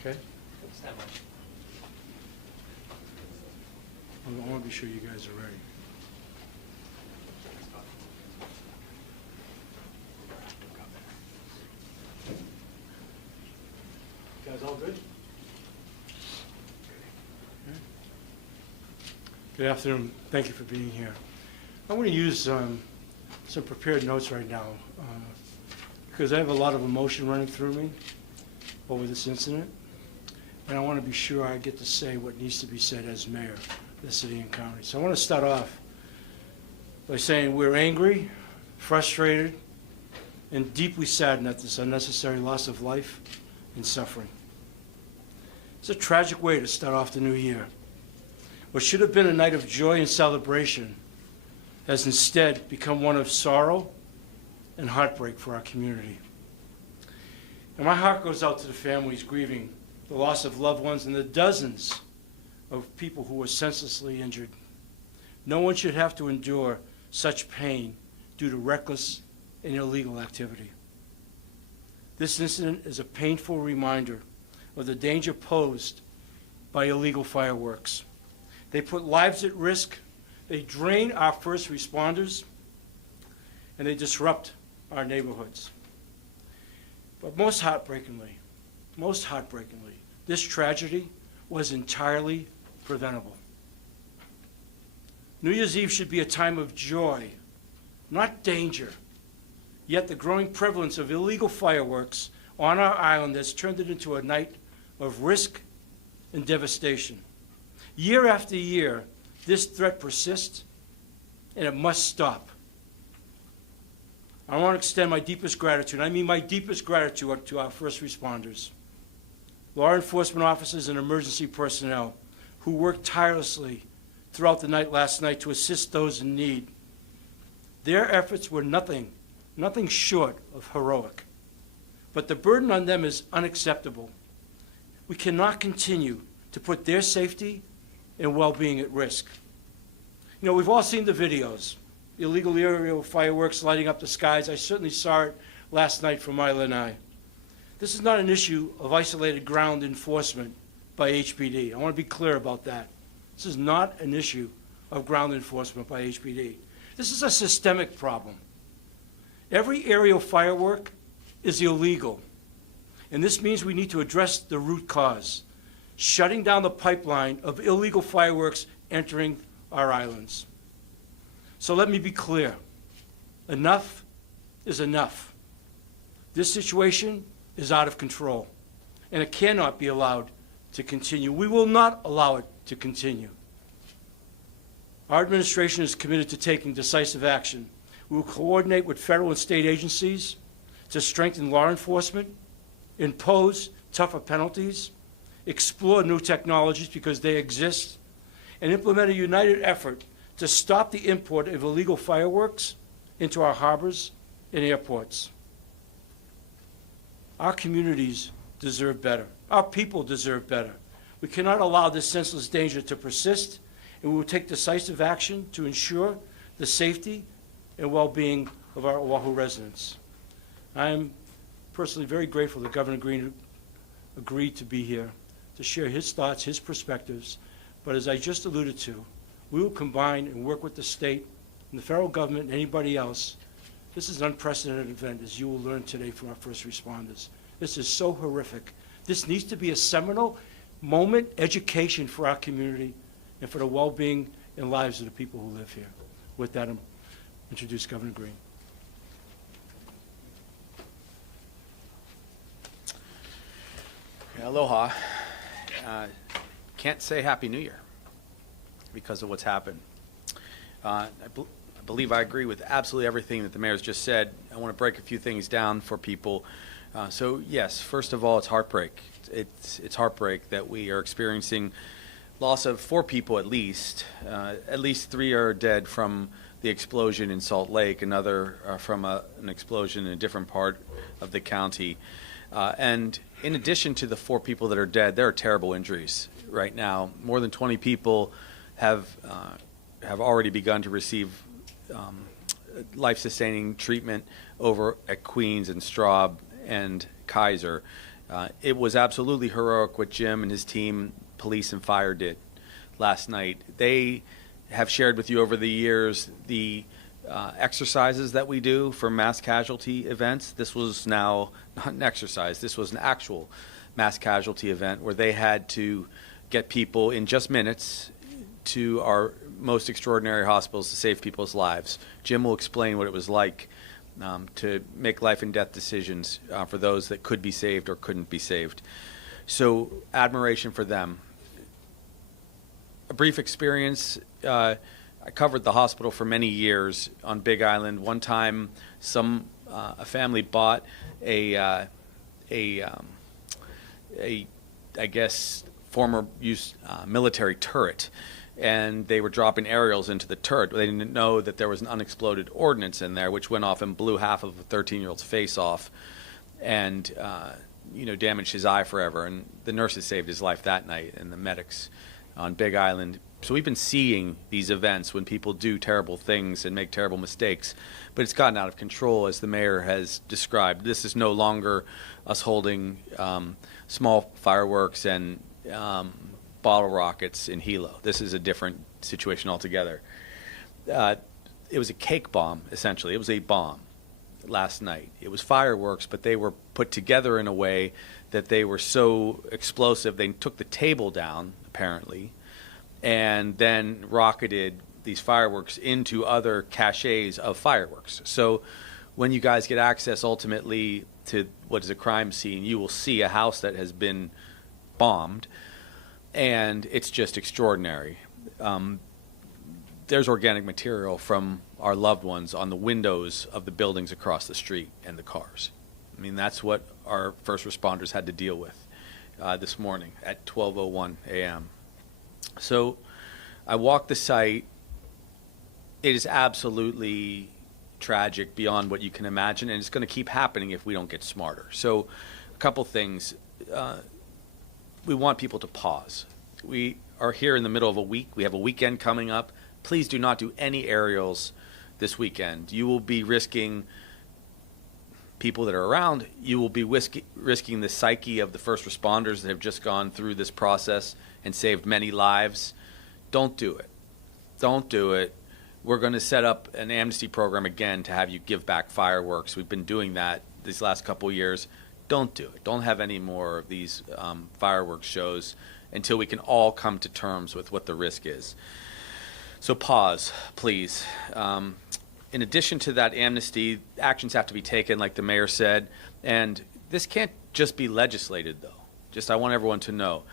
Okay? Stand by. I want to be sure you guys are ready. You guys all good? Good afternoon. Thank you for being here. I want to use some prepared notes right now because I have a lot of emotion running through me over this incident, and I want to be sure I get to say what needs to be said as mayor of the city and county. So I want to start off by saying we're angry, frustrated, and deeply saddened at this unnecessary loss of life and suffering. It's a tragic way to start off the new year. What should have been a night of joy and celebration has instead become one of sorrow and heartbreak for our community. And my heart goes out to the families grieving the loss of loved ones and the dozens of people who were senselessly injured. No one should have to endure such pain due to reckless and illegal activity. This incident is a painful reminder of the danger posed by illegal fireworks. They put lives at risk, they drain our first responders, and they disrupt our neighborhoods. But most heartbreakingly, this tragedy was entirely preventable. New Year's Eve should be a time of joy, not danger. Yet the growing prevalence of illegal fireworks on our island has turned it into a night of risk and devastation. Year after year, this threat persists, and it must stop. I want to extend my deepest gratitude, I mean my deepest gratitude to our first responders, law enforcement officers and emergency personnel who worked tirelessly throughout the night last night to assist those in need. Their efforts were nothing short of heroic. But the burden on them is unacceptable. We cannot continue to put their safety and well-being at risk. You know, we've all seen the videos, illegal aerial fireworks lighting up the skies. I certainly saw it last night from my lanai. This is not an issue of isolated ground enforcement by HPD. I want to be clear about that. This is not an issue of ground enforcement by HPD. This is a systemic problem. Every aerial firework is illegal, and this means we need to address the root cause, shutting down the pipeline of illegal fireworks entering our islands. So let me be clear. Enough is enough. This situation is out of control, and it cannot be allowed to continue. We will not allow it to continue. Our administration is committed to taking decisive action. We will coordinate with federal and state agencies to strengthen law enforcement, impose tougher penalties, explore new technologies because they exist, and implement a united effort to stop the import of illegal fireworks into our harbors and airports. Our communities deserve better. Our people deserve better. We cannot allow this senseless danger to persist, and we will take decisive action to ensure the safety and well-being of our Oahu residents. I am personally very grateful that Governor Green agreed to be here to share his thoughts, his perspectives, but as I just alluded to, we will combine and work with the state and the federal government and anybody else. This is an unprecedented event, as you will learn today from our first responders. This is so horrific. This needs to be a seminal moment, education for our community and for the well-being and lives of the people who live here. With that, I'm introduce Governor Green. Aloha. Can't say Happy New Year because of what's happened. I believe I agree with absolutely everything that the mayor's just said. I want to break a few things down for people. So yes, first of all, it's heartbreak. It's heartbreak that we are experiencing loss of 4 people at least. At least 3 are dead from the explosion in Salt Lake, another from an explosion in a different part of the county. And in addition to the 4 people that are dead, there are terrible injuries right now. More than 20 people have already begun to receive life-sustaining treatment over at Queens and Straub and Kaiser. It was absolutely heroic what Jim and his team, police and fire, did last night. They have shared with you over the years the exercises that we do for mass casualty events. This was now not an exercise. This was an actual mass casualty event where they had to get people in just minutes to our most extraordinary hospitals to save people's lives. Jim will explain what it was like to make life and death decisions for those that could be saved or couldn't be saved. So admiration for them. A brief experience, I covered the hospital for many years on Big Island. One time, a family bought I guess, former use military turret, and they were dropping aerials into the turret. They didn't know that there was an unexploded ordnance in there, which went off and blew half of a 13-year-old's face off, and damaged his eye forever. And the nurses saved his life that night, and the medics on Big Island. So we've been seeing these events when people do terrible things and make terrible mistakes, but it's gotten out of control, as the mayor has described. This is no longer us holding small fireworks and bottle rockets in Hilo. This is a different situation altogether. It was a cake bomb, essentially. It was a bomb last night. It was fireworks, but they were put together in a way that they were so explosive. They took the table down, apparently, and then rocketed these fireworks into other caches of fireworks. So when you guys get access ultimately to what is a crime scene, you will see a house that has been bombed, and it's just extraordinary. There's organic material from our loved ones on the windows of the buildings across the street and the cars. I mean, that's what our first responders had to deal with this morning at 12:01 a.m. So I walked the site. It is absolutely tragic beyond what you can imagine, and it's going to keep happening if we don't get smarter. So a couple things. We want people to pause. We are here in the middle of a week. We have a weekend coming up. Please do not do any aerials this weekend. You will be risking people that are around. You will be risking the psyche of the first responders that have just gone through this process and saved many lives. Don't do it. Don't do it. We're going to set up an amnesty program again to have you give back fireworks. We've been doing that these last couple years. Don't do it. Don't have any more of these fireworks shows until we can all come to terms with what the risk is. So pause, please. In addition to that amnesty, actions have to be taken, like the mayor said, and this can't just be legislated, though. I want everyone to know.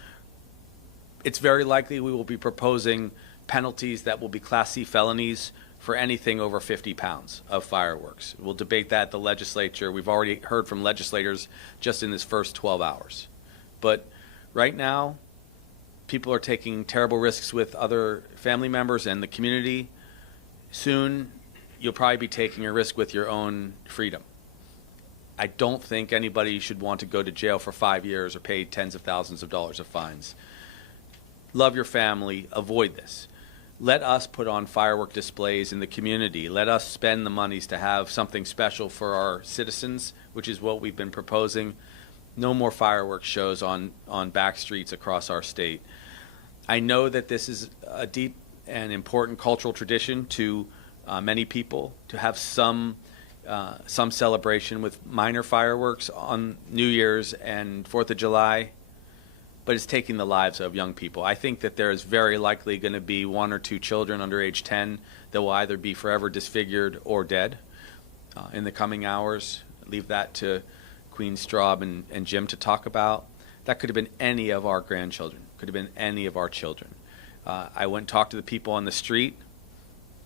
It's very likely we will be proposing penalties that will be Class C felonies for anything over 50 pounds of fireworks. We'll debate that at the legislature. We've already heard from legislators just in this first 12 hours. But right now, people are taking terrible risks with other family members and the community. Soon, you'll probably be taking a risk with your own freedom. I don't think anybody should want to go to jail for 5 years or pay tens of thousands of dollars of fines. Love your family. Avoid this. Let us put on firework displays in the community. Let us spend the monies to have something special for our citizens, which is what we've been proposing. No more fireworks shows on back streets across our state. I know that this is a deep and important cultural tradition to many people to have some celebration with minor fireworks on New Year's and 4th of July, but it's taking the lives of young people. I think that there is very likely going to be 1 or 2 children under age 10 that will either be forever disfigured or dead in the coming hours. Leave that to Queen Straub and Jim to talk about. That could have been any of our grandchildren, could have been any of our children. I went and talked to the people on the street.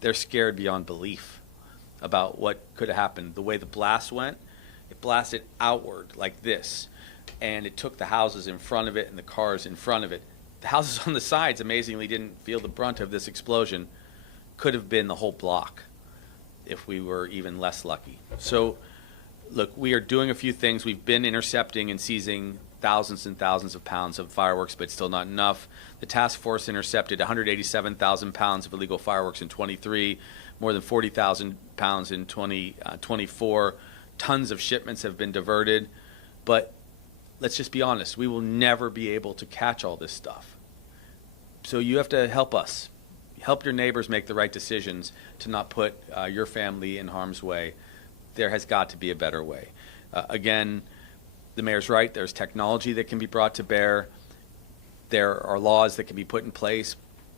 They're scared beyond belief about what could have happened. The way the blast went, it blasted outward like this, and it took the houses in front of it and the cars in front of it. The houses on the sides, amazingly, didn't feel the brunt of this explosion. Could have been the whole block if we were even less lucky. So, look, we are doing a few things. We've been intercepting and seizing thousands and thousands of pounds of fireworks, but still not enough. The task force intercepted 187,000 pounds of illegal fireworks in 23, more than 40,000 pounds in 2024. Tons of shipments have been diverted, but let's just be honest, we will never be able to catch all this stuff. So you have to help us. Help your neighbors make the right decisions to not put your family in harm's way. There has got to be a better way. Again, the mayor's right. There's technology that can be brought to bear. There are laws that can be put in place.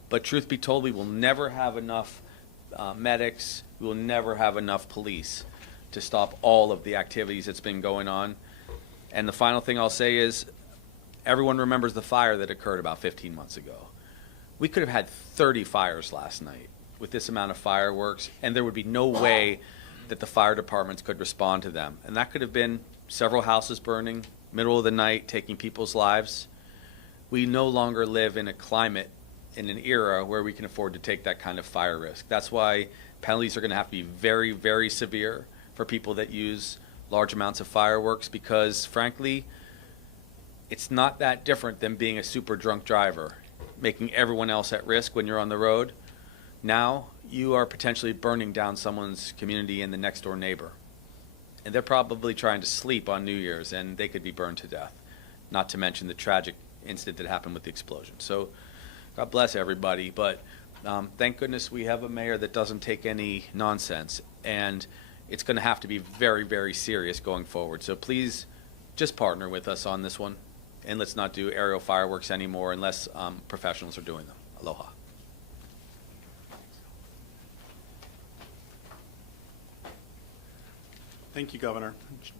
But truth be told, we will never have enough medics. We will never have enough police to stop all of the activities that's been going on. And the final thing I'll say is, everyone remembers the fire that occurred about 15 months ago. We could have had 30 fires last night with this amount of fireworks, and there would be no way that the fire departments could respond to them. And that could have been several houses burning, middle of the night, taking people's lives. We no longer live in a climate, in an era where we can afford to take that kind of fire risk. That's why penalties are going to have to be very, very severe for people that use large amounts of fireworks, because frankly, it's not that different than being a super drunk driver, making everyone else at risk when you're on the road. Now you are potentially burning down someone's community and the next door neighbor. And they're probably trying to sleep on New Year's, and they could be burned to death, not to mention the tragic incident that happened with the explosion. So God bless everybody, but thank goodness we have a mayor that doesn't take any nonsense, and it's going to have to be very, very serious going forward. So please just partner with us on this one, and let's not do aerial fireworks anymore unless professionals are doing them. Aloha. Thank you, Governor.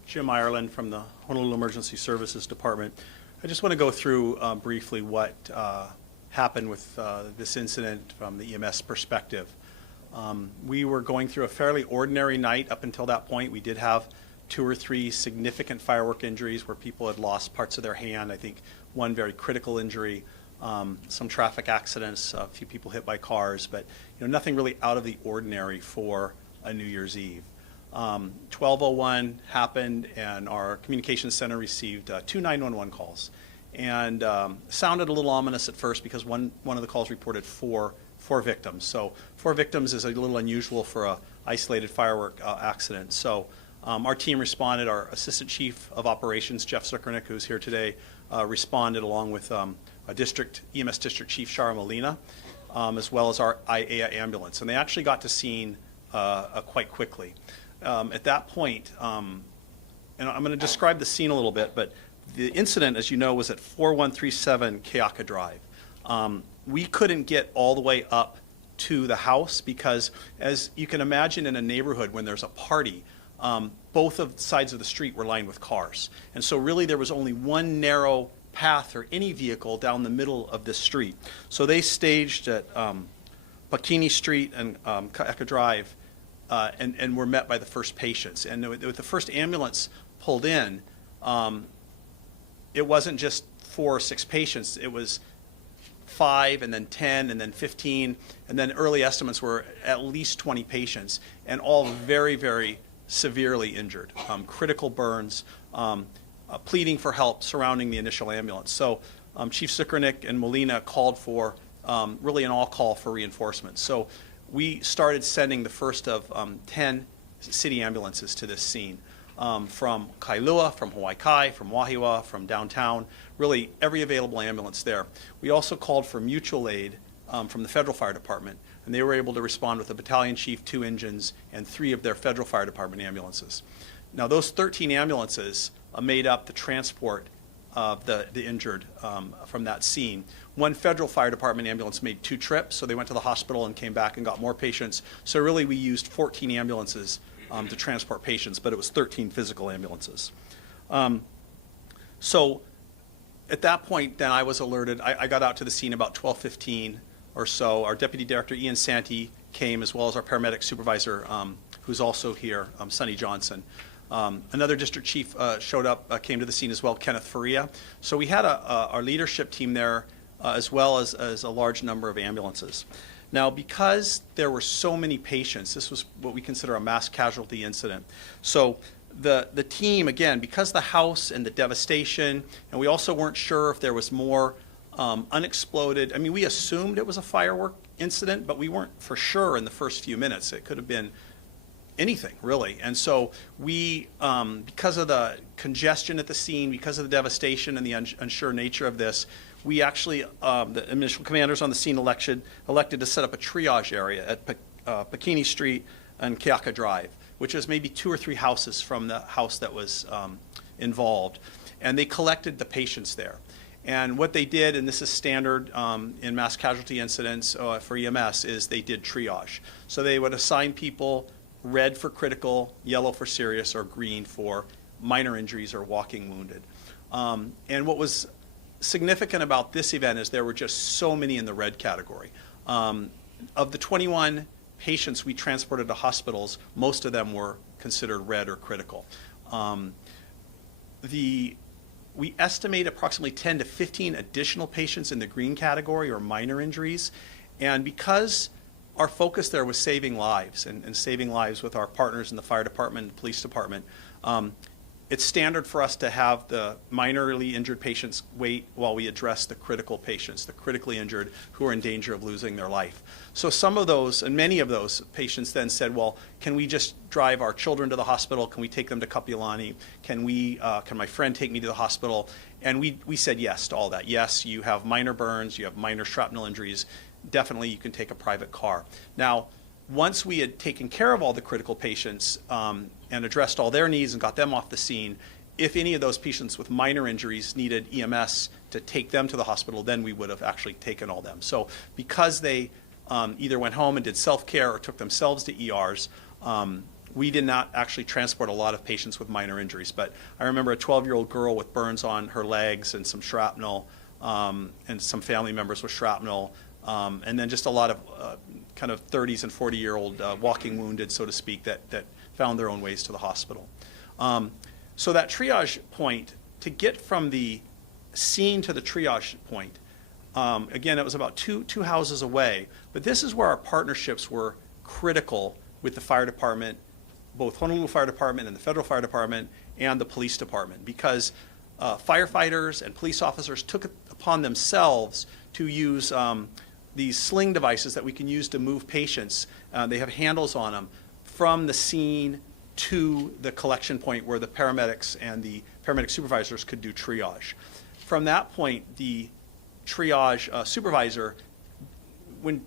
Jim Ireland from the Honolulu Emergency Services Department. I just want to go through briefly what happened with this incident from the EMS perspective. We were going through a fairly ordinary night up until that point. We did have 2 or 3 significant firework injuries where people had lost parts of their hand. I think one very critical injury, some traffic accidents, a few people hit by cars, but nothing really out of the ordinary for a New Year's Eve. 12:01 happened, and our communications center received 2 911 calls, and sounded a little ominous at first because one of the calls reported four victims. So 4 victims is a little unusual for a isolated firework accident. So our team responded. Our Assistant Chief of Operations, Jeff Zuckernick, who's here today, responded along with EMS District Chief Shara Molina, as well as our IAEA ambulance, and they actually got to scene quite quickly. At that point, and I'm going to describe the scene a little bit, but the incident, as you know, was at 4137 Keaka Drive. We couldn't get all the way up to the house because, as you can imagine in a neighborhood when there's a party, both of sides of the street were lined with cars. And so really there was only one narrow path or any vehicle down the middle of this street. So they staged at Pakini Street and Keaka Drive, and were met by the first patients. And with the first ambulance pulled in, it wasn't just 4 or 6 patients. It was 5, and then 10, and then 15, and then early estimates were at least 20 patients, and all very, very severely injured, critical burns, pleading for help surrounding the initial ambulance. So Chief Zuckernick and Molina called for really an all-call for reinforcements. So we started sending the first of 10 city ambulances to this scene, from Kailua, from Hawaii Kai, from Wahiawa, from downtown, really every available ambulance there. We also called for mutual aid from the Federal Fire Department, and they were able to respond with a battalion chief, 2 engines, and 3 of their Federal Fire Department ambulances. Now those 13 ambulances made up the transport of the injured from that scene. One Federal Fire Department ambulance made 2 trips, so they went to the hospital and came back and got more patients. So really we used 14 ambulances to transport patients, but it was 13 physical ambulances. So at that point, then I was alerted. I got out to the scene about 12:15 or so. Our Deputy Director, Ian Santee, came, as well as our paramedic supervisor, who's also here, Sonny Johnson. Another district chief showed up, came to the scene as well, Kenneth Faria. So we had our leadership team there, as well as a large number of ambulances. Now, because there were so many patients, this was what we consider a mass casualty incident. So the team, again, because the house and the devastation, and we also weren't sure if there was more unexploded. I mean, we assumed it was a firework incident, but we weren't for sure in the first few minutes. It could have been anything, really. And so we, because of the congestion at the scene, because of the devastation and the unsure nature of this, we actually, the initial commanders on the scene elected to set up a triage area at Bikini Street and Keaka Drive, which is maybe 2 or 3 houses from the house that was involved. And they collected the patients there. And what they did, and this is standard in mass casualty incidents for EMS, is they did triage. So they would assign people red for critical, yellow for serious, or green for minor injuries or walking wounded. And what was significant about this event is there were just so many in the red category. Of the 21 patients we transported to hospitals, most of them were considered red or critical. We estimate approximately 10 to 15 additional patients in the green category or minor injuries. And because our focus there was saving lives and saving lives with our partners in the fire department and police department, it's standard for us to have the minorly injured patients wait while we address the critical patients, the critically injured who are in danger of losing their life. So some of those, and many of those patients then said, well, can we just drive our children to the hospital? Can we take them to Kapiolani? Can my friend take me to the hospital? And we said yes to all that. Yes, you have minor burns, you have minor shrapnel injuries. Definitely you can take a private car. Now, once we had taken care of all the critical patients and addressed all their needs and got them off the scene, if any of those patients with minor injuries needed EMS to take them to the hospital, then we would have actually taken all them. So because they either went home and did self-care or took themselves to ERs, we did not actually transport a lot of patients with minor injuries. But I remember a 12-year-old girl with burns on her legs and some shrapnel, and some family members with shrapnel, and then just a lot of kind of 30s and 40-year-old walking wounded, so to speak, that found their own ways to the hospital. So that triage point, to get from the scene to the triage point, again, it was about two houses away, but this is where our partnerships were critical with the fire department, both Honolulu Fire Department and the Federal Fire Department and the police department, because firefighters and police officers took it upon themselves to use these sling devices that we can use to move patients. They have handles on them from the scene to the collection point where the paramedics and the paramedic supervisors could do triage. From that point, the triage supervisor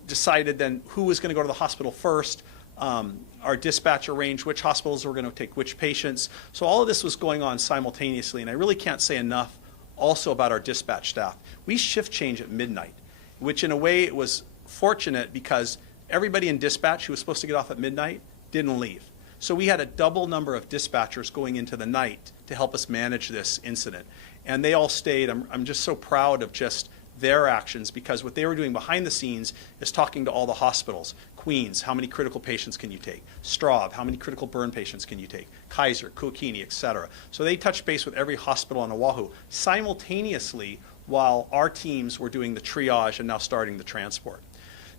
decided then who was going to go to the hospital first. Our dispatch arranged which hospitals were going to take which patients. So all of this was going on simultaneously, and I really can't say enough also about our dispatch staff. We shift change at midnight, which in a way it was fortunate because everybody in dispatch who was supposed to get off at midnight didn't leave. So we had a double number of dispatchers going into the night to help us manage this incident. And they all stayed. I'm just so proud of just their actions, because what they were doing behind the scenes is talking to all the hospitals. Queens, how many critical patients can you take? Straub, how many critical burn patients can you take? Kaiser, Kuakini, et cetera. So they touched base with every hospital on Oahu simultaneously while our teams were doing the triage and now starting the transport.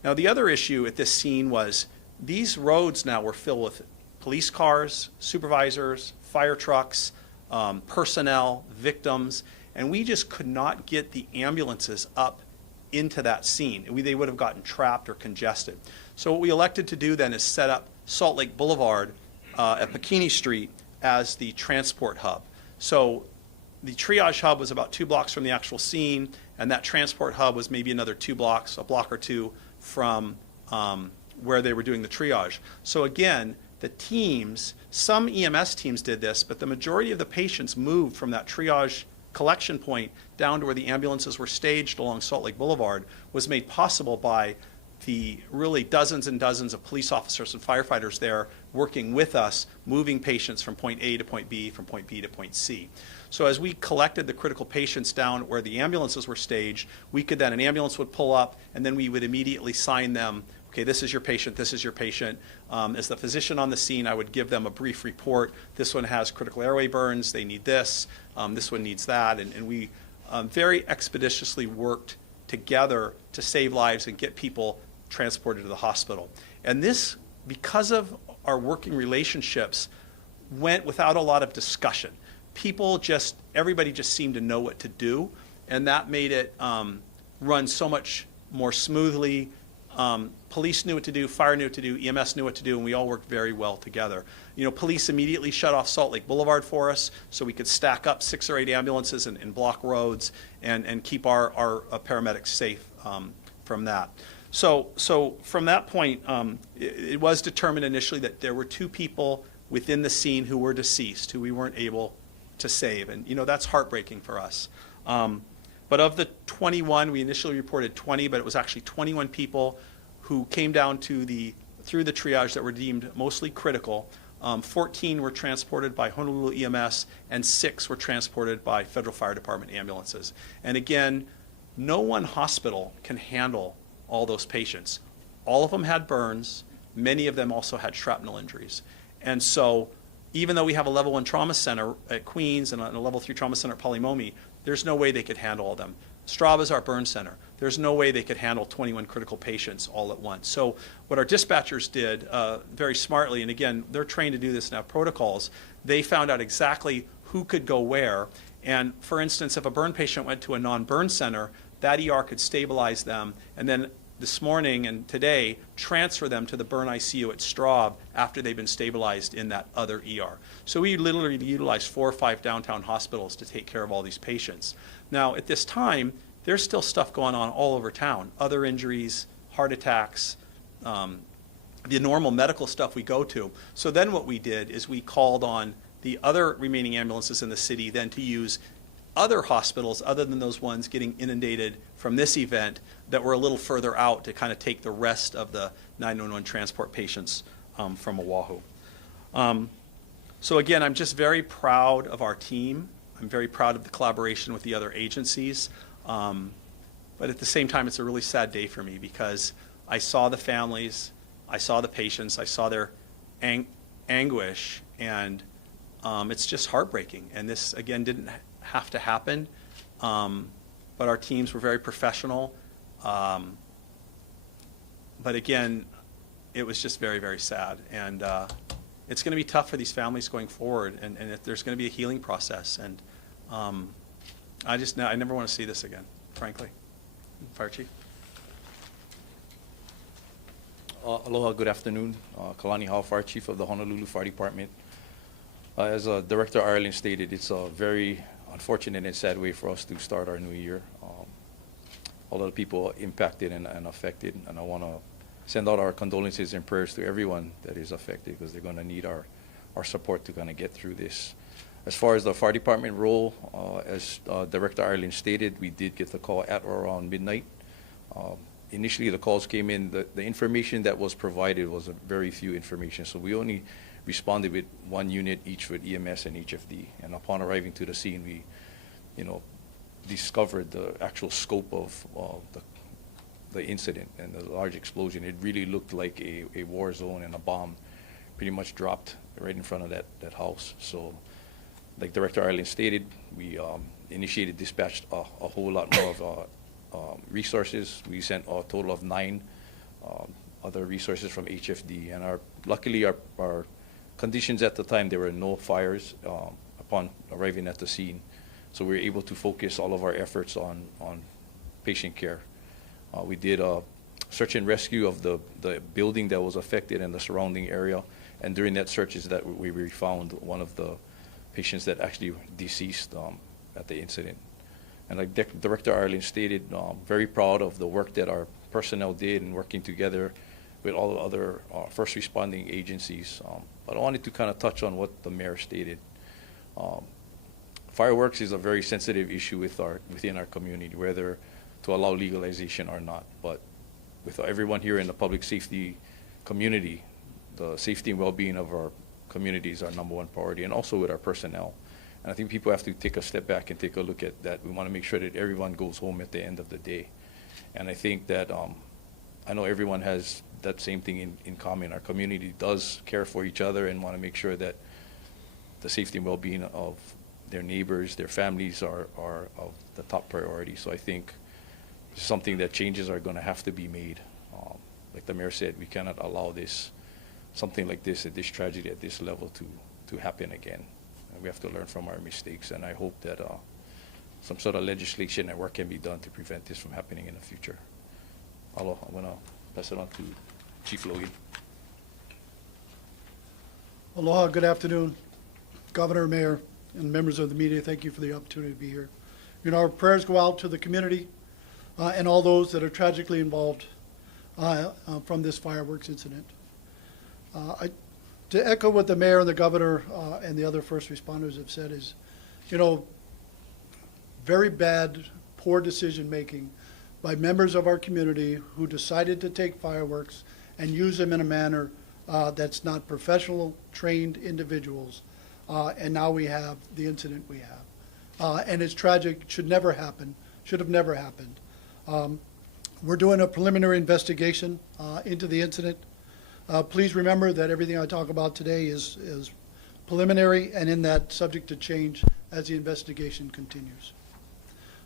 Now the other issue at this scene was these roads now were filled with police cars, supervisors, fire trucks, personnel, victims, and we just could not get the ambulances up into that scene. They would have gotten trapped or congested. So what we elected to do then is set up Salt Lake Boulevard at Bikini Street as the transport hub. So the triage hub was about 2 blocks from the actual scene, and that transport hub was maybe another 2 blocks, a block or two from where they were doing the triage. So again, the teams, some EMS teams did this, but the majority of the patients moved from that triage collection point down to where the ambulances were staged along Salt Lake Boulevard was made possible by the really dozens and dozens of police officers and firefighters there working with us, moving patients from point A to point B, from point B to point C. So as we collected the critical patients down where the ambulances were staged, we could then, an ambulance would pull up, and then we would immediately sign them, okay, this is your patient, this is your patient. As the physician on the scene, I would give them a brief report. This one has critical airway burns, they need this, this one needs that, and we very expeditiously worked together to save lives and get people transported to the hospital. And this, because of our working relationships, went without a lot of discussion. Everybody just seemed to know what to do, and that made it run so much more smoothly. Police knew what to do, fire knew what to do, EMS knew what to do, and we all worked very well together. You know, police immediately shut off Salt Lake Boulevard for us so we could stack up 6 or 8 ambulances and block roads and keep our paramedics safe from that. So from that point, it was determined initially that there were 2 people within the scene who were deceased, who we weren't able to save. And, you know, that's heartbreaking for us. But of the 21, we initially reported 20, but it was actually 21 people who came down through the triage that were deemed mostly critical. 14 were transported by Honolulu EMS, and 6 were transported by Federal Fire Department ambulances. And again, no one hospital can handle all those patients. All of them had burns. Many of them also had shrapnel injuries. And so even though we have a level 1 trauma center at Queens and a level 3 trauma center at Palimomi, there's no way they could handle all of them. Strava's our burn center. There's no way they could handle 21 critical patients all at once. So what our dispatchers did very smartly, and again, they're trained to do this now, protocols, they found out exactly who could go where. And for instance, if a burn patient went to a non-burn center, that ER could stabilize them, and then this morning and today transfer them to the burn ICU at Straub after they've been stabilized in that other ER. So we literally utilized 4 or 5 downtown hospitals to take care of all these patients. Now at this time, there's still stuff going on all over town, other injuries, heart attacks, the normal medical stuff we go to. So then what we did is we called on the other remaining ambulances in the city then to use other hospitals other than those ones getting inundated from this event that were a little further out to kind of take the rest of the 911 transport patients from Oahu. So again, I'm just very proud of our team. I'm very proud of the collaboration with the other agencies. But at the same time, it's a really sad day for me because I saw the families, I saw the patients, I saw their anguish, and it's just heartbreaking. And this, again, didn't have to happen, but our teams were very professional. But again, it was just very, very sad. And it's going to be tough for these families going forward, and there's going to be a healing process. And I never want to see this again, frankly. Fire Chief. Aloha, good afternoon. Kalani Hao, Fire Chief of the Honolulu Fire Department. As Director Ireland stated, it's a very unfortunate and sad way for us to start our new year. All of the people impacted and affected, and I want to send out our condolences and prayers to everyone that is affected because they're going to need our support to kind of get through this. As far as the fire department role, as Director Ireland stated, we did get the call at or around midnight. Initially, the calls came in. The information that was provided was a very few information, so we only responded with 1 unit each with EMS and HFD. And upon arriving to the scene, we, discovered the actual scope of the incident and the large explosion. It really looked like a war zone, and a bomb pretty much dropped right in front of that house. So, like Director Ireland stated, we initiated, dispatched a whole lot more of resources. We sent a total of 9 other resources from HFD, and luckily our conditions at the time, there were no fires upon arriving at the scene. So we were able to focus all of our efforts on patient care. We did a search and rescue of the building that was affected and the surrounding area. And during that search is that we found one of the patients that actually deceased at the incident. And like Director Ireland stated, very proud of the work that our personnel did in working together with all the other first responding agencies. But I wanted to kind of touch on what the mayor stated. Fireworks is a very sensitive issue within our community, whether to allow legalization or not. But with everyone here in the public safety community, the safety and well-being of our community is our #1 priority, and also with our personnel. And I think people have to take a step back and take a look at that. We want to make sure that everyone goes home at the end of the day. And I think that I know everyone has that same thing in common. Our community does care for each other and want to make sure that the safety and well-being of their neighbors, their families are of the top priority. So I think it's something that changes are going to have to be made. Like the mayor said, we cannot allow something like this tragedy at this level to happen again. And we have to learn from our mistakes, and I hope that some sort of legislation and work can be done to prevent this from happening in the future. I'm going to pass it on to Chief Logan. Aloha, good afternoon, Governor, Mayor, and members of the media. Thank you for the opportunity to be here. You know, our prayers go out to the community and all those that are tragically involved from this fireworks incident. To echo what the mayor and the governor and the other first responders have said is, you know, very bad, poor decision-making by members of our community who decided to take fireworks and use them in a manner that's not professional, trained individuals. And now we have the incident we have. And it's tragic, should never happen, should have never happened. We're doing a preliminary investigation into the incident. Please remember that everything I talk about today is preliminary and in that subject to change as the investigation continues.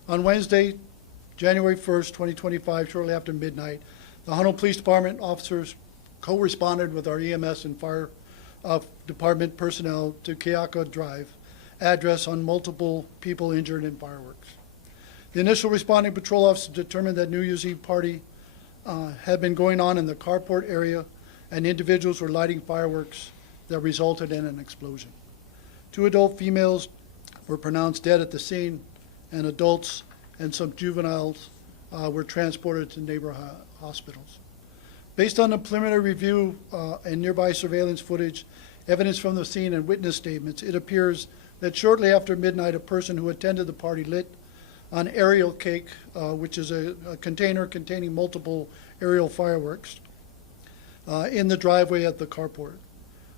On Wednesday, January 1st, 2025, shortly after midnight, the Honolulu Police Department officers co-responded with our EMS and fire department personnel to Keaka Drive address on multiple people injured in fireworks. The initial responding patrol officer determined that New Year's Eve party had been going on in the carport area and individuals were lighting fireworks that resulted in an explosion. 2 adult females were pronounced dead at the scene, and adults and some juveniles were transported to neighborhood hospitals. Based on the preliminary review and nearby surveillance footage, evidence from the scene and witness statements, it appears that shortly after midnight, a person who attended the party lit an aerial cake, which is a container containing multiple aerial fireworks, in the driveway at the carport.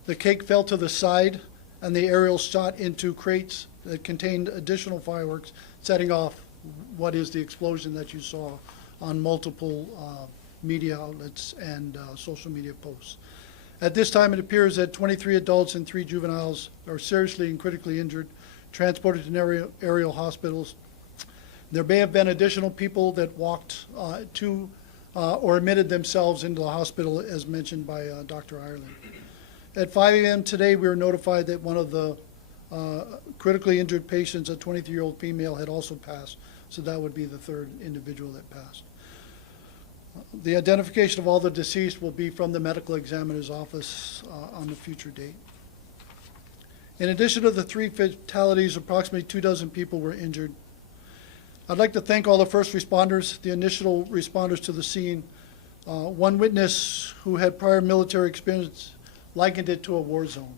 The cake fell to the side, and the aerial shot into crates that contained additional fireworks, setting off what is the explosion that you saw on multiple media outlets and social media posts. At this time, it appears that 23 adults and 3 juveniles are seriously and critically injured, transported to aerial hospitals. There may have been additional people that walked to or admitted themselves into the hospital, as mentioned by Dr. Ireland. At 5 a.m. today, we were notified that one of the critically injured patients, a 23-year-old female, had also passed. So that would be the 3rd individual that passed. The identification of all the deceased will be from the medical examiner's office on a future date. In addition to the 3 fatalities, approximately 24 people were injured. I'd like to thank all the first responders, the initial responders to the scene. One witness who had prior military experience likened it to a war zone.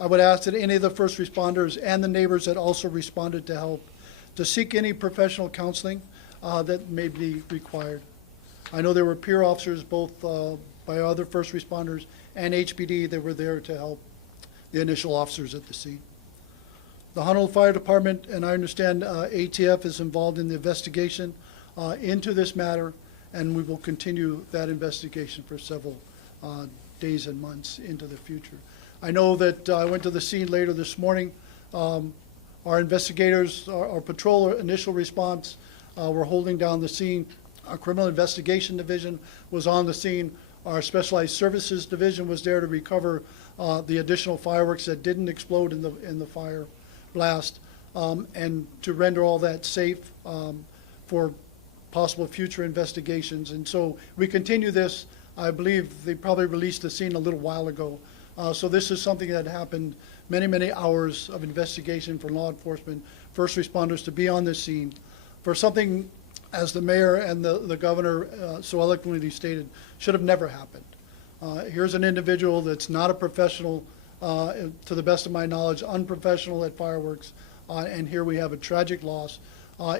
I would ask that any of the first responders and the neighbors that also responded to help to seek any professional counseling that may be required. I know there were peer officers, both by other first responders and HPD, that were there to help the initial officers at the scene. The Honolulu Fire Department, and I understand ATF is involved in the investigation into this matter, and we will continue that investigation for several days and months into the future. I know that I went to the scene later this morning. Our investigators, our patrol initial response, were holding down the scene. Our criminal investigation division was on the scene. Our specialized services division was there to recover the additional fireworks that didn't explode in the fire blast, and to render all that safe for possible future investigations. And so we continue this. I believe they probably released the scene a little while ago. So this is something that happened, many, many hours of investigation for law enforcement, first responders to be on the scene for something, as the mayor and the governor so eloquently stated, should have never happened. Here's an individual that's not a professional, to the best of my knowledge, unprofessional at fireworks, and here we have a tragic loss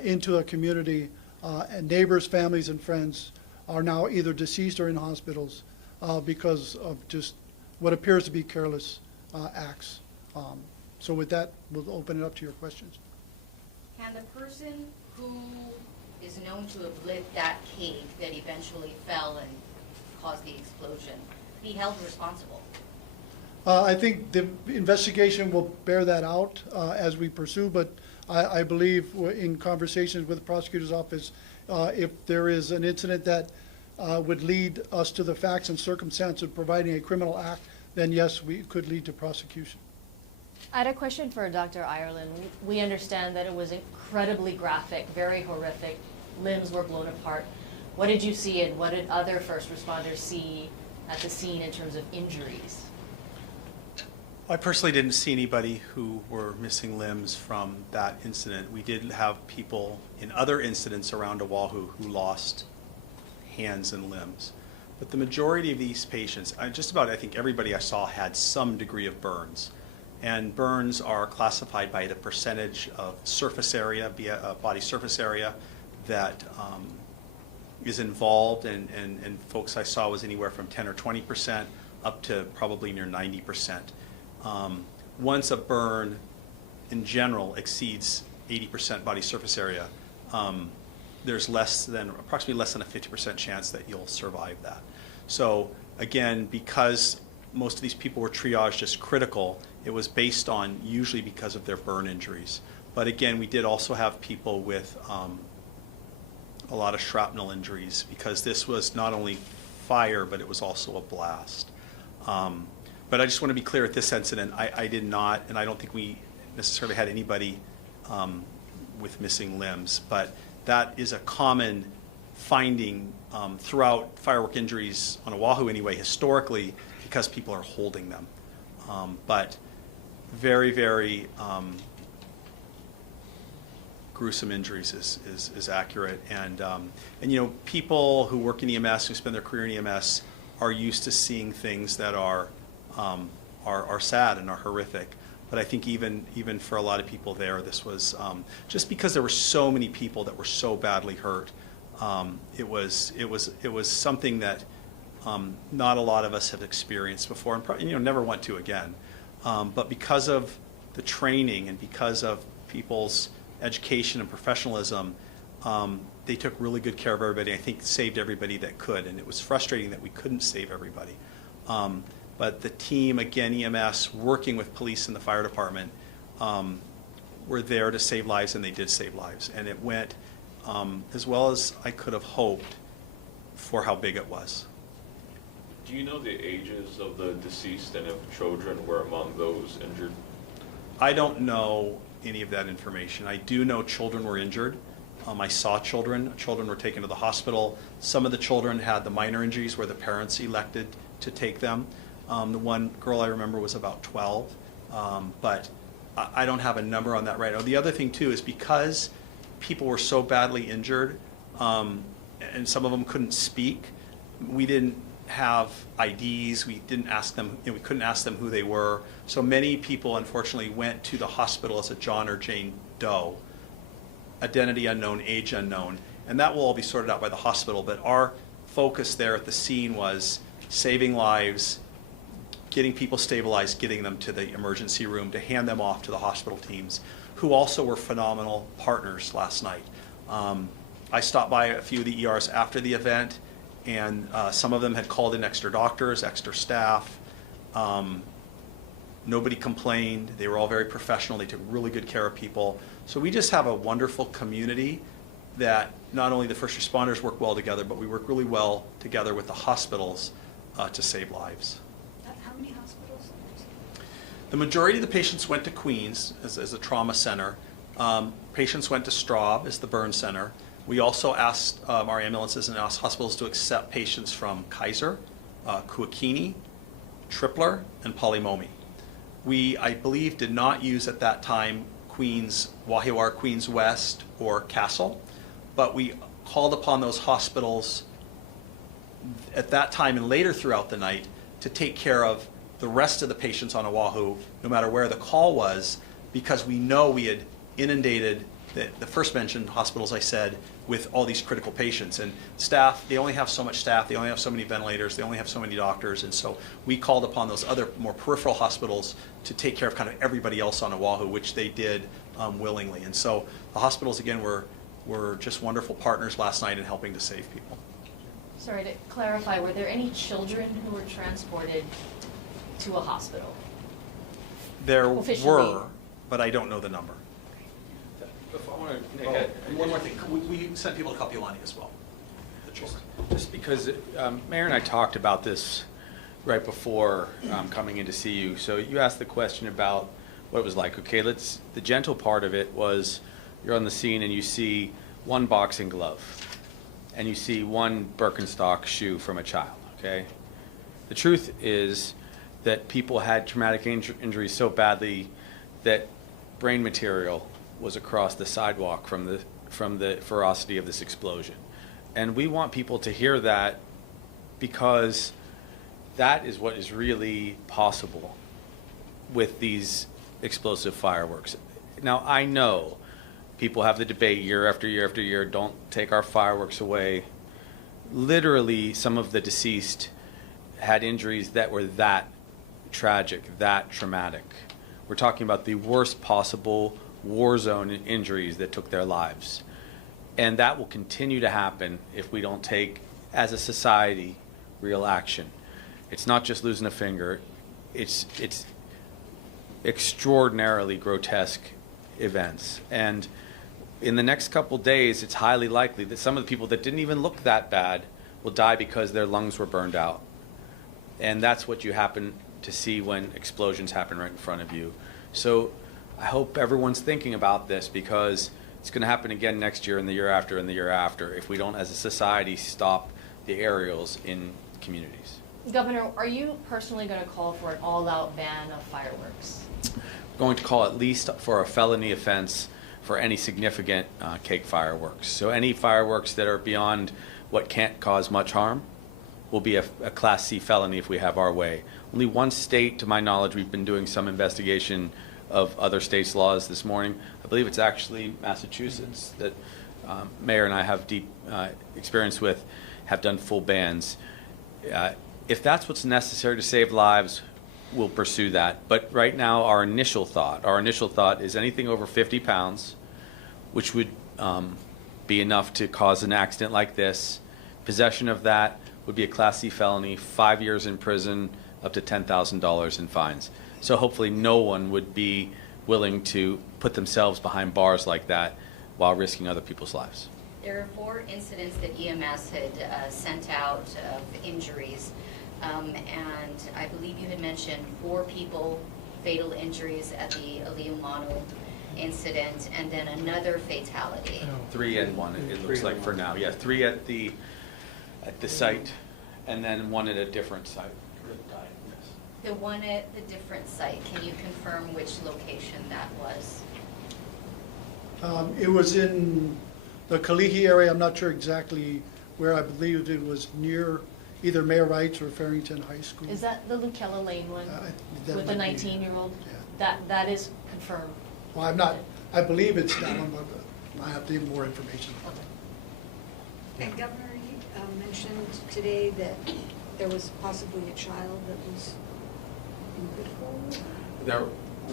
into a community, and neighbors, families, and friends are now either deceased or in hospitals because of just what appears to be careless acts. So with that, we'll open it up to your questions. Can the person who is known to have lit that cake that eventually fell and caused the explosion be held responsible? I think the investigation will bear that out as we pursue, but I believe in conversations with the prosecutor's office, if there is an incident that would lead us to the facts and circumstances of providing a criminal act, then yes, we could lead to prosecution. I had a question for Dr. Ireland. We understand that it was incredibly graphic, very horrific. Limbs were blown apart. What did you see, and what did other first responders see at the scene in terms of injuries? I personally didn't see anybody who were missing limbs from that incident. We did have people in other incidents around Oahu who lost hands and limbs. But the majority of these patients, just about I think everybody I saw had some degree of burns. And burns are classified by the percentage of surface area, body surface area, that is involved. And folks I saw was anywhere from 10 or 20% up to probably near 90%. Once a burn in general exceeds 80% body surface area, there's approximately less than a 50% chance that you'll survive that. So again, because most of these people were triaged as critical, it was based on usually because of their burn injuries. But again, we did also have people with a lot of shrapnel injuries, because this was not only fire, but it was also a blast. But I just want to be clear, at this incident, I did not, and I don't think we necessarily had anybody with missing limbs, but that is a common finding throughout firework injuries on Oahu anyway, historically, because people are holding them. But very, very gruesome injuries is accurate. And you know, people who work in EMS, who spend their career in EMS, are used to seeing things that are sad and are horrific. But I think even for a lot of people there, this was just because there were so many people that were so badly hurt. It was something that not a lot of us have experienced before, and probably, never want to again. But because of the training and because of people's education and professionalism, they took really good care of everybody. I think saved everybody that could, and it was frustrating that we couldn't save everybody. But the team, again, EMS, working with police and the fire department, were there to save lives, and they did save lives. And it went as well as I could have hoped for how big it was. Do you know the ages of the deceased and if children were among those injured? I don't know any of that information. I do know children were injured. I saw children. Children were taken to the hospital. Some of the children had the minor injuries where the parents elected to take them. The one girl I remember was about 12, but I don't have a number on that right now. The other thing, too, is because people were so badly injured, and some of them couldn't speak, we didn't have IDs. We didn't ask them, we couldn't ask them who they were. So many people, unfortunately, went to the hospital as a John or Jane Doe, identity unknown, age unknown, and that will all be sorted out by the hospital. But our focus there at the scene was saving lives, getting people stabilized, getting them to the emergency room to hand them off to the hospital teams, who also were phenomenal partners last night. I stopped by a few of the ERs after the event, and some of them had called in extra doctors, extra staff. Nobody complained. They were all very professional. They took really good care of people. So we just have a wonderful community that not only the first responders work well together, but we work really well together with the hospitals to save lives. How many hospitals? The majority of the patients went to Queens as a trauma center. Patients went to Straub as the burn center. We also asked our ambulances and asked hospitals to accept patients from Kaiser, Kuakini, Tripler, and Polimomi. We, I believe, did not use at that time Queens, Wahiawa, Queens West, or Castle, but we called upon those hospitals at that time and later throughout the night to take care of the rest of the patients on Oahu, no matter where the call was, because we know we had inundated the first mentioned hospitals, I said, with all these critical patients. And staff, they only have so much staff, they only have so many ventilators, they only have so many doctors, and so we called upon those other more peripheral hospitals to take care of kind of everybody else on Oahu, which they did willingly. And so the hospitals, again, were just wonderful partners last night in helping to save people. Sorry, to clarify, were there any children who were transported to a hospital? There Officially. were, but I don't know the number. If I want to, One more thing, we sent people to Kapiolani as well, the children. Just because Mayor and I talked about this right before coming in to see you. So you asked the question about what it was like. Okay, the gentle part of it was you're on the scene and you see one boxing glove. and you see one Birkenstock shoe from a child, okay? The truth is that people had traumatic injuries so badly that brain material was across the sidewalk from the ferocity of this explosion. And we want people to hear that, because that is what is really possible with these explosive fireworks. Now, I know people have the debate year after year after year, don't take our fireworks away. Literally, some of the deceased had injuries that were that tragic, that traumatic. We're talking about the worst possible war zone injuries that took their lives. And that will continue to happen if we don't take, as a society, real action. It's not just losing a finger. It's extraordinarily grotesque events. And in the next couple days, it's highly likely that some of the people that didn't even look that bad will die because their lungs were burned out. And that's what you happen to see when explosions happen right in front of you. So I hope everyone's thinking about this, because it's going to happen again next year and the year after and the year after if we don't, as a society, stop the aerials in communities. Governor, are you personally going to call for an all-out ban of fireworks? We're going to call at least for a felony offense for any significant cake fireworks. So any fireworks that are beyond what can't cause much harm will be a Class C felony if we have our way. Only one state, to my knowledge, we've been doing some investigation of other states' laws this morning. I believe it's actually Massachusetts that Mayor and I have deep experience with, have done full bans. If that's what's necessary to save lives, we'll pursue that. But right now, our initial thought is anything over 50 pounds, which would be enough to cause an accident like this. Possession of that would be a Class C felony, 5 years in prison, up to $10,000 in fines. So hopefully no one would be willing to put themselves behind bars like that while risking other people's lives. There are 4 incidents that EMS had sent out of injuries, and I believe you had mentioned 4 people, fatal injuries at the Aliamanu incident, and then another fatality. 3 and 1, it looks like for now. Yeah, 3 at the site, and then 1 at a different site. The one at the different site, can you confirm which location that was? It was in the Kalihi area. I'm not sure exactly where. I believe it was near either Mayor Wrights or Farrington High School. Is that the Lucella Lane one That with the might be. 19-year-old? Yeah. That is confirmed. Well, I'm not, I believe it's that one, but I have to get more information. And Governor, you mentioned today that there was possibly a child that was in critical.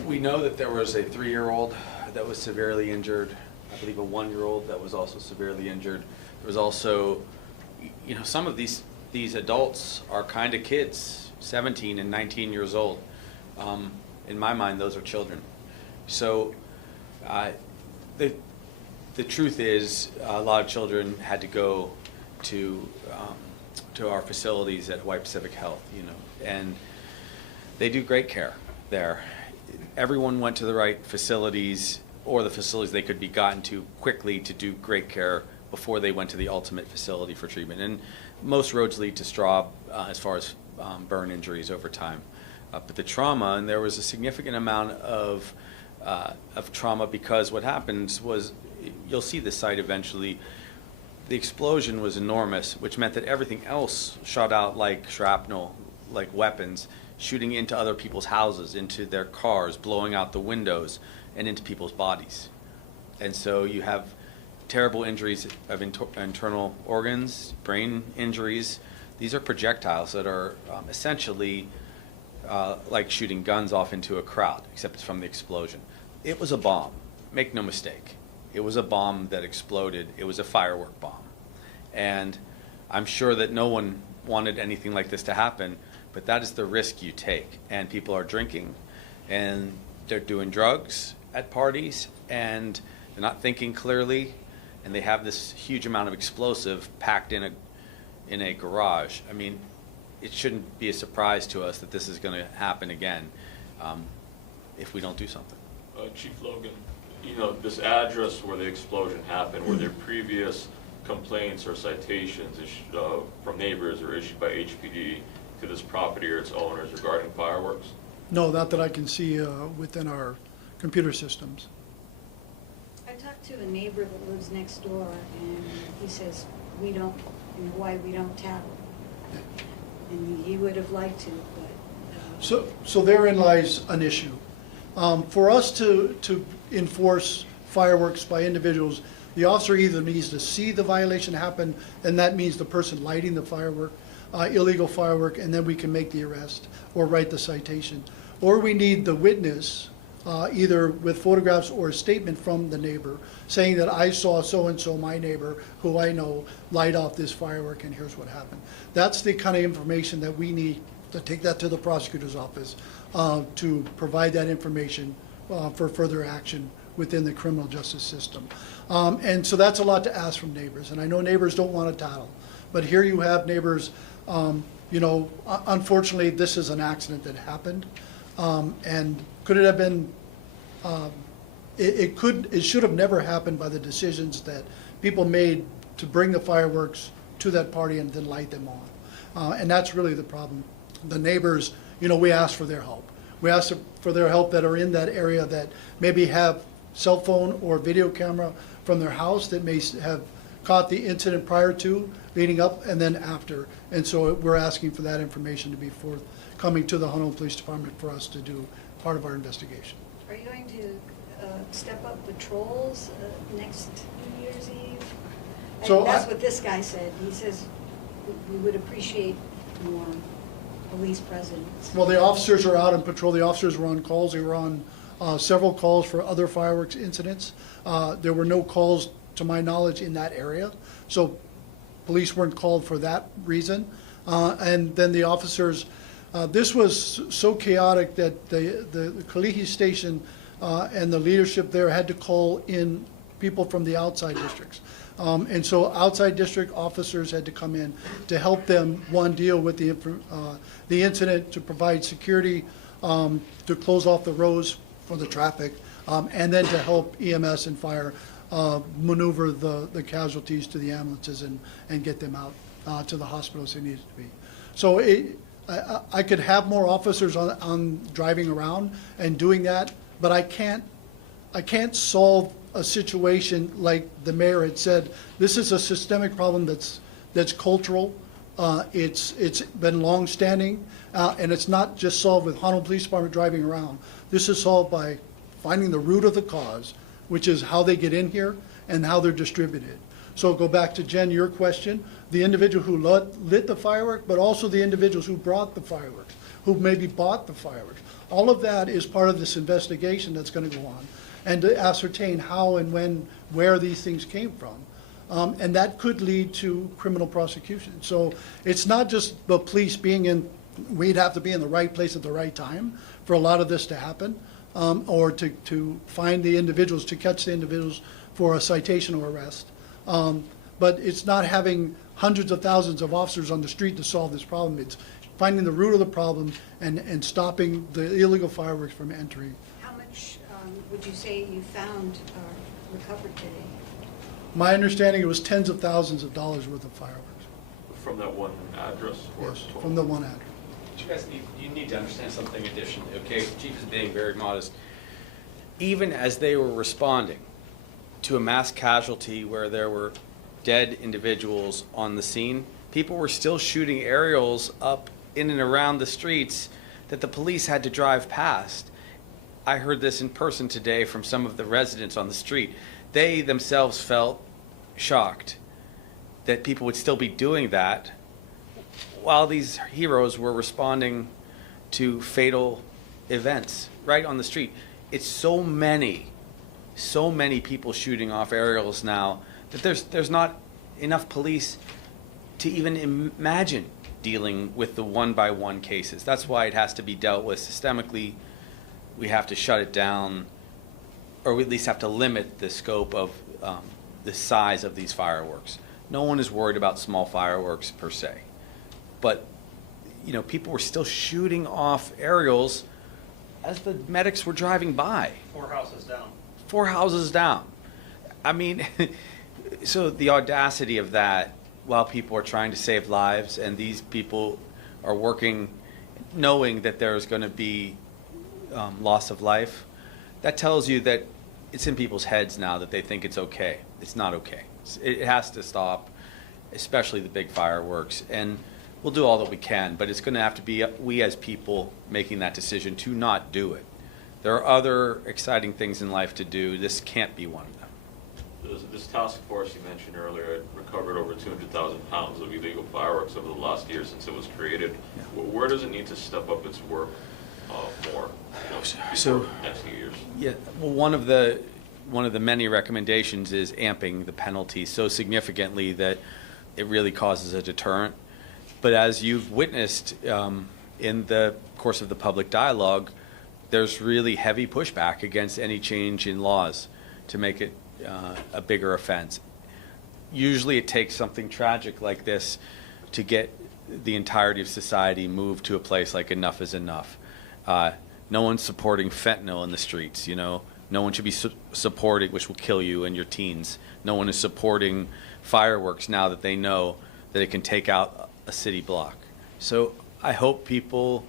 We know that there was a 3-year-old that was severely injured. I believe a 1-year-old that was also severely injured. There was also, you know, some of these adults are kind of kids, 17 and 19 years old. In my mind, those are children. So the truth is, a lot of children had to go to our facilities at Hawaii Pacific Health, you know, and they do great care there. Everyone went to the right facilities, or the facilities they could be gotten to quickly to do great care before they went to the ultimate facility for treatment. And most roads lead to straw as far as burn injuries over time. But the trauma, and there was a significant amount of trauma, because what happens was, you'll see the site eventually, the explosion was enormous, which meant that everything else shot out like shrapnel, like weapons, shooting into other people's houses, into their cars, blowing out the windows, and into people's bodies. And so you have terrible injuries of internal organs, brain injuries. These are projectiles that are essentially like shooting guns off into a crowd, except it's from the explosion. It was a bomb, make no mistake. It was a bomb that exploded. It was a firework bomb. And I'm sure that no one wanted anything like this to happen, but that is the risk you take. And people are drinking, and they're doing drugs at parties, and they're not thinking clearly, and they have this huge amount of explosive packed in a garage. I mean, it shouldn't be a surprise to us that this is going to happen again if we don't do something. Chief Logan, you know, this address where the explosion happened, were there previous complaints or citations from neighbors or issued by HPD to this property or its owners regarding fireworks? No, not that I can see within our computer systems. I talked to a neighbor that lives next door, and he says, we don't, in Hawaii, we don't tattle. And he would have liked to, but. So therein lies an issue. For us to enforce fireworks by individuals, the officer either needs to see the violation happen, and that means the person lighting the firework, illegal firework, and then we can make the arrest or write the citation. Or we need the witness, either with photographs or a statement from the neighbor saying that I saw so-and-so, my neighbor, who I know, light off this firework and here's what happened. That's the kind of information that we need to take that to the prosecutor's office to provide that information for further action within the criminal justice system. And so that's a lot to ask from neighbors. And I know neighbors don't want to tattle, but here you have neighbors, you know, unfortunately, this is an accident that happened. And could it have been, it should have never happened by the decisions that people made to bring the fireworks to that party and then light them on. And that's really the problem. The neighbors, you know, we ask for their help. We ask for their help that are in that area that maybe have cell phone or video camera from their house that may have caught the incident prior to, leading up, and then after. And so we're asking for that information to be forthcoming to the Honolulu Police Department for us to do part of our investigation. Are you going to step up patrols next New Year's Eve? So That's what this guy said. He says we would appreciate more police presence. Well, the officers are out on patrol. The officers were on calls. They were on several calls for other fireworks incidents. There were no calls, to my knowledge, in that area. So police weren't called for that reason. And then the officers, this was so chaotic that the Kalihi station and the leadership there had to call in people from the outside districts. And so outside district officers had to come in to help them, one, deal with the incident, to provide security, to close off the roads for the traffic, and then to help EMS and fire maneuver the casualties to the ambulances and get them out to the hospitals they needed to be. So I could have more officers on driving around and doing that, but I can't solve a situation like the mayor had said. This is a systemic problem that's cultural. It's been long-standing, and it's not just solved with Honolulu Police Department driving around. This is solved by finding the root of the cause, which is how they get in here and how they're distributed. So go back to Jen, your question, the individual who lit the firework, but also the individuals who brought the fireworks, who maybe bought the fireworks. All of that is part of this investigation that's going to go on, and to ascertain how and when, where these things came from. And that could lead to criminal prosecution. So it's not just the police we'd have to be in the right place at the right time for a lot of this to happen, or to find the individuals, to catch the individuals for a citation or arrest. But it's not having hundreds of thousands of officers on the street to solve this problem. It's finding the root of the problem and stopping the illegal fireworks from entering. How much would you say you found or recovered today? My understanding, it was tens of thousands of dollars worth of fireworks. From that one address? Or Yes, total? from the one address. You guys need to understand something additionally, okay? Chief is being very modest. Even as they were responding to a mass casualty where there were dead individuals on the scene, people were still shooting aerials up in and around the streets that the police had to drive past. I heard this in person today from some of the residents on the street. They themselves felt shocked that people would still be doing that while these heroes were responding to fatal events right on the street. It's so many people shooting off aerials now that there's not enough police to even imagine dealing with the one-by-one cases. That's why it has to be dealt with systemically. We have to shut it down, or we at least have to limit the scope of the size of these fireworks. No one is worried about small fireworks per se. But, you know, people were still shooting off aerials as the medics were driving by. 4 houses down. 4 houses down. I mean, So the audacity of that, while people are trying to save lives, and these people are working knowing that there's going to be loss of life, that tells you that it's in people's heads now that they think it's okay. It's not okay. It has to stop, especially the big fireworks. And we'll do all that we can, but it's going to have to be we as people making that decision to not do it. There are other exciting things in life to do. This can't be one of them. This task force you mentioned earlier had recovered over 200,000 pounds of illegal fireworks over the last year since it was created. Yeah. Where does it need to step up its work more? So Next few years. Yeah, well, one of the many recommendations is amping the penalty so significantly that it really causes a deterrent. But as you've witnessed in the course of the public dialogue, there's really heavy pushback against any change in laws to make it a bigger offense. Usually it takes something tragic like this to get the entirety of society moved to a place like enough is enough. No one's supporting fentanyl in the streets, you know. No one should be supporting, which will kill you and your teens. No one is supporting fireworks now that they know that it can take out a city block. So I hope people,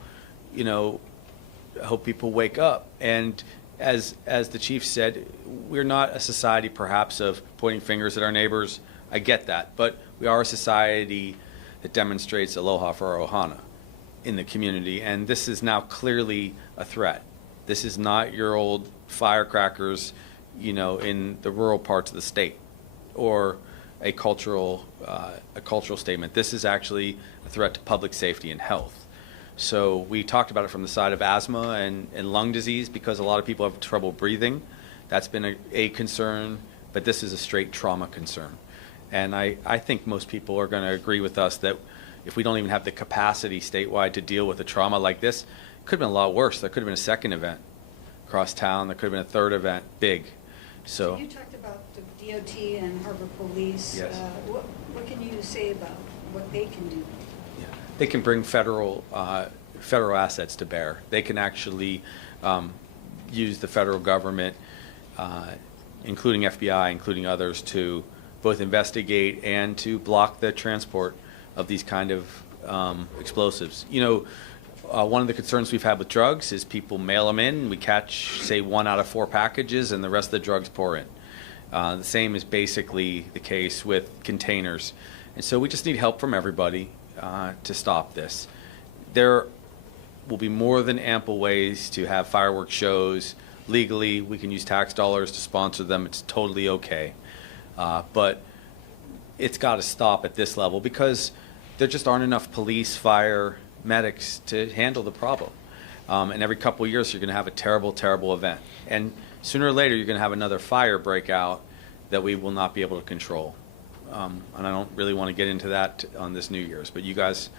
wake up. And as the chief said, we're not a society perhaps of pointing fingers at our neighbors. I get that, but we are a society that demonstrates aloha for our ohana in the community, and this is now clearly a threat. This is not your old firecrackers, in the rural parts of the state, or a cultural statement. This is actually a threat to public safety and health. So we talked about it from the side of asthma and lung disease, because a lot of people have trouble breathing. That's been a concern, but this is a straight trauma concern. And I think most people are going to agree with us that if we don't even have the capacity statewide to deal with a trauma like this, it could have been a lot worse. There could have been a second event across town. There could have been a third event, big. So You talked about the DOT and Harbor Police. Yes. What can you say about what they can do? yeah, they can bring federal assets to bear. They can actually use the federal government, including FBI, including others, to both investigate and to block the transport of these kind of explosives. One of the concerns we've had with drugs is people mail them in. We catch, say, 1 out of 4 packages, and the rest of the drugs pour in. The same is basically the case with containers. And so we just need help from everybody to stop this. There will be more than ample ways to have fireworks shows legally. We can use tax dollars to sponsor them. It's totally okay. But it's got to stop at this level, because there just aren't enough police, fire, medics to handle the problem. And every couple of years you're going to have a terrible, terrible event. And sooner or later you're going to have another fire break out that we will not be able to control. And I don't really want to get into that on this New Year's, but you guys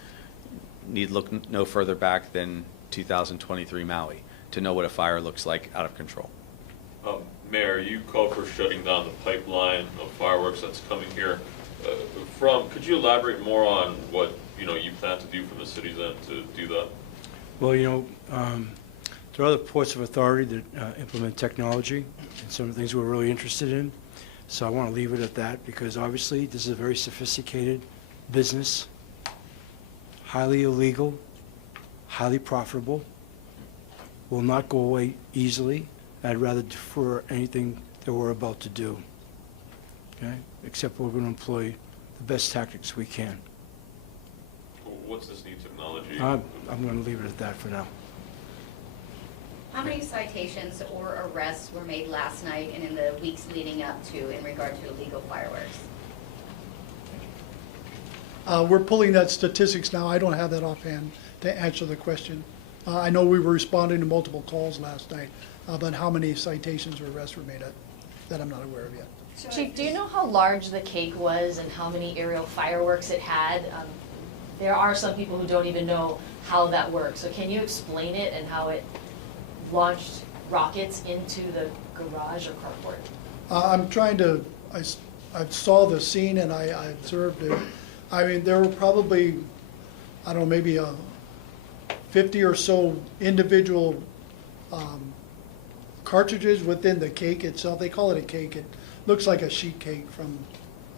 need look no further back than 2023 Maui to know what a fire looks like out of control. Mayor, you called for shutting down the pipeline of fireworks that's coming here. Could you elaborate more on what you plan to do from the city's end to do that? Well, there are other ports of authority that implement technology, and some of the things we're really interested in. So I want to leave it at that, because obviously this is a very sophisticated business, highly illegal, highly profitable, will not go away easily. I'd rather defer anything that we're about to do, okay? Except we're going to employ the best tactics we can. What's this new technology? I'm going to leave it at that for now. How many citations or arrests were made last night and in the weeks leading up to in regard to illegal fireworks? We're pulling that statistics now. I don't have that offhand to answer the question. I know we were responding to multiple calls last night, but how many citations or arrests were made, that I'm not aware of yet. So Chief, do you know how large the cake was and how many aerial fireworks it had? There are some people who don't even know how that works. So can you explain it and how it launched rockets into the garage or carport? I'm trying to, I saw the scene and I observed it. I mean, there were probably, I don't know, maybe 50 or so individual cartridges within the cake itself. They call it a cake. looks like a sheet cake from,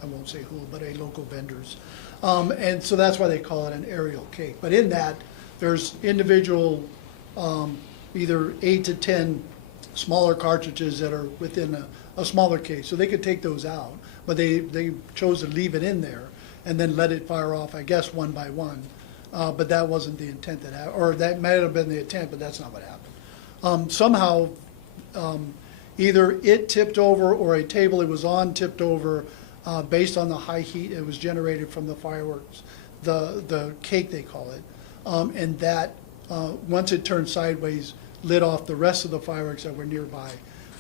I won't say who, but a local vendors. And so that's why they call it an aerial cake. But in that, there's individual, either 8 to 10 smaller cartridges that are within a smaller case. So they could take those out, but they chose to leave it in there and then let it fire off, I guess, one by one. But that wasn't the intent or that might have been the intent, but that's not what happened. Somehow, either it tipped over or a table it was on tipped over based on the high heat it was generated from the fireworks, the cake they call it. And that, once it turned sideways, lit off the rest of the fireworks that were nearby.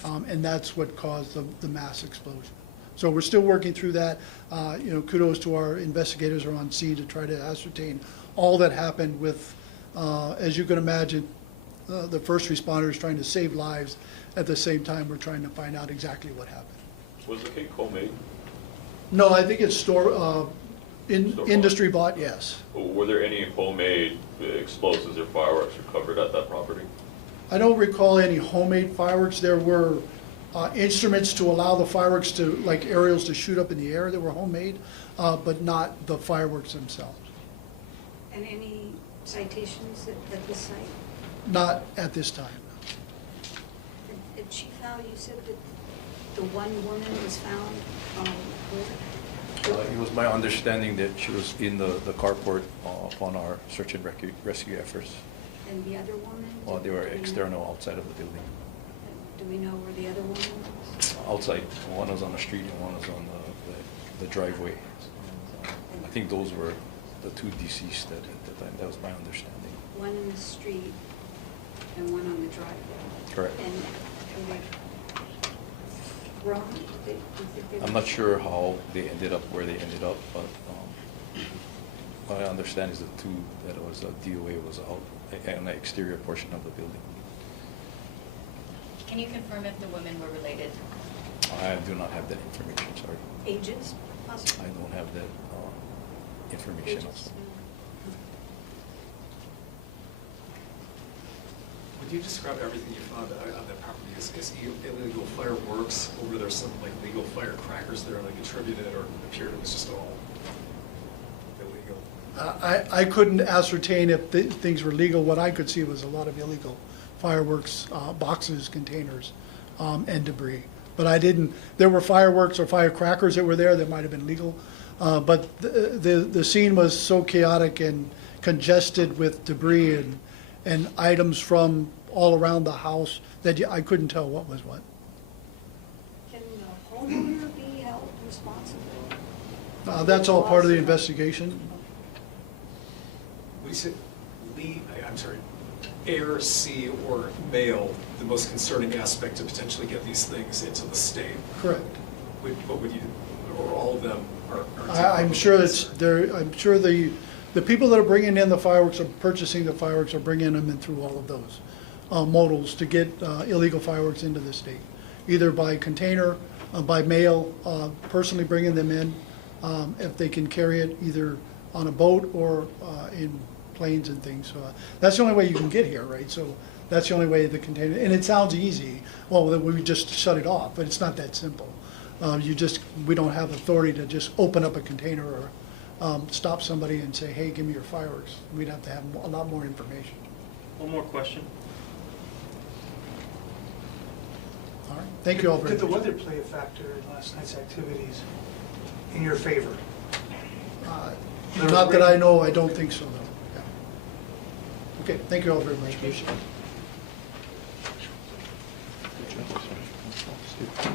And that's what caused the mass explosion. So we're still working through that. Kudos to our investigators who are on scene to try to ascertain all that happened with, as you can imagine, the first responders trying to save lives. At the same time, we're trying to find out exactly what happened. Was the cake homemade? No, I think it's Store-bought. industry bought, yes. Were there any homemade explosives or fireworks recovered at that property? I don't recall any homemade fireworks. There were instruments to allow the fireworks to, like aerials, to shoot up in the air that were homemade, but not the fireworks themselves. And any citations at this site? Not at this time. And Chief Howell, you said that the one woman was found, where? It was my understanding that she was in the carport upon our search and rescue efforts. And the other woman? Well, they were Do we know? external outside of the building. Do we know where the other woman was? Outside, one was on the street and one was on the driveway. I think those were the two deceased at the time. That was my understanding. One in the street and one on the driveway. Correct. And were they grown? Do you think they I'm were- not sure how they ended up where they ended up, but what I understand is the two that was DOA was out on the exterior portion of the building. Can you confirm if the women were related? I do not have that information, sorry. Ages, possibly? I don't have that information. Ages, no. Would you describe everything you found on that property as illegal fireworks, or were there some like legal firecrackers there like attributed, or it appeared it was just all illegal? I couldn't ascertain if things were legal. What I could see was a lot of illegal fireworks, boxes, containers, and debris. But I didn't, there were fireworks or firecrackers that were there that might have been legal. But the scene was so chaotic and congested with debris and items from all around the house that I couldn't tell what was what. Can the homeowner be held responsible? That's all part of the investigation. We said, I'm sorry, air, sea, or mail, the most concerning aspect to potentially get these things into the state. Correct. What would you, or all of them are? I'm sure that's there. I'm sure the people that are bringing in the fireworks or purchasing the fireworks are bringing them in through all of those modals to get illegal fireworks into the state, either by container, by mail, personally bringing them in, if they can carry it either on a boat or in planes and things. So that's the only way you can get here, right? So that's the only way the container, and it sounds easy. Well, we just shut it off, but it's not that simple. We don't have authority to just open up a container or stop somebody and say, hey, give me your fireworks. We'd have to have a lot more information. One more question. All right, thank you all very Did the much. weather play a factor in last night's activities in your favor? Not that I know, I don't think so, though. Yeah. Okay, thank you all very much. Appreciate it. Good job.